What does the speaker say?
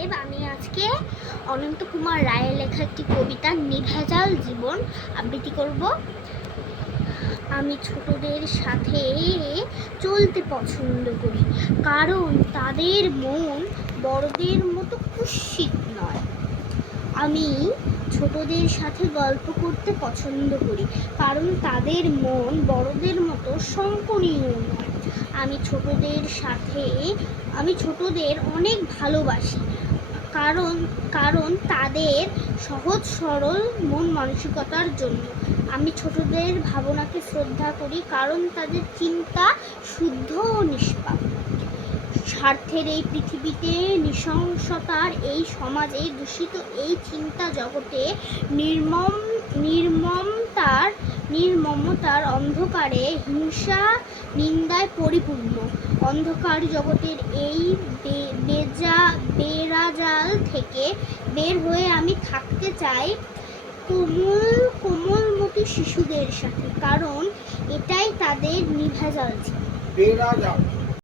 মহাদেব আমি আজকে অনন্ত কুমার রায়ের লেখা একটি কবিতা নিভেজাল জীবন আবৃত্তি করব। আমি ছোটদের সাথে চলতে পছন্দ করি, কারণ তাদের মন বড়দের মতো কুৎসিত নয়। আমি ছোটদের সাথে গল্প করতে পছন্দ করি, কারণ তাদের মন বড়দের মতো শঙ্কনীয় নয়। আমি ছোটদের সাথে, আমি ছোটদের অনেক ভালোবাসি কারণ কারণ তাদের সহজ, সরল মন মানসিকতার জন্য। আমি ছোটদের ভাবনাকে শ্রদ্ধা করি কারণ তাদের চিন্তা শুদ্ধ ও নিষ্পাপ। স্বার্থের এই পৃথিবীতে নৃশংসতার এই সমাজে দূষিত এই চিন্তা জগতে নির্মম, নির্মমতার নির্মমতার অন্ধকারে হিংসা নিন্দায় পরিপূর্ণ। অন্ধকার জগতের এই বেড়াজাল থেকে বের হয়ে আমি থাকতে চাই কোমল কোমলমতি শিশুদের সাথে। কারণ এটাই তাদের নিভেজাল ছিল।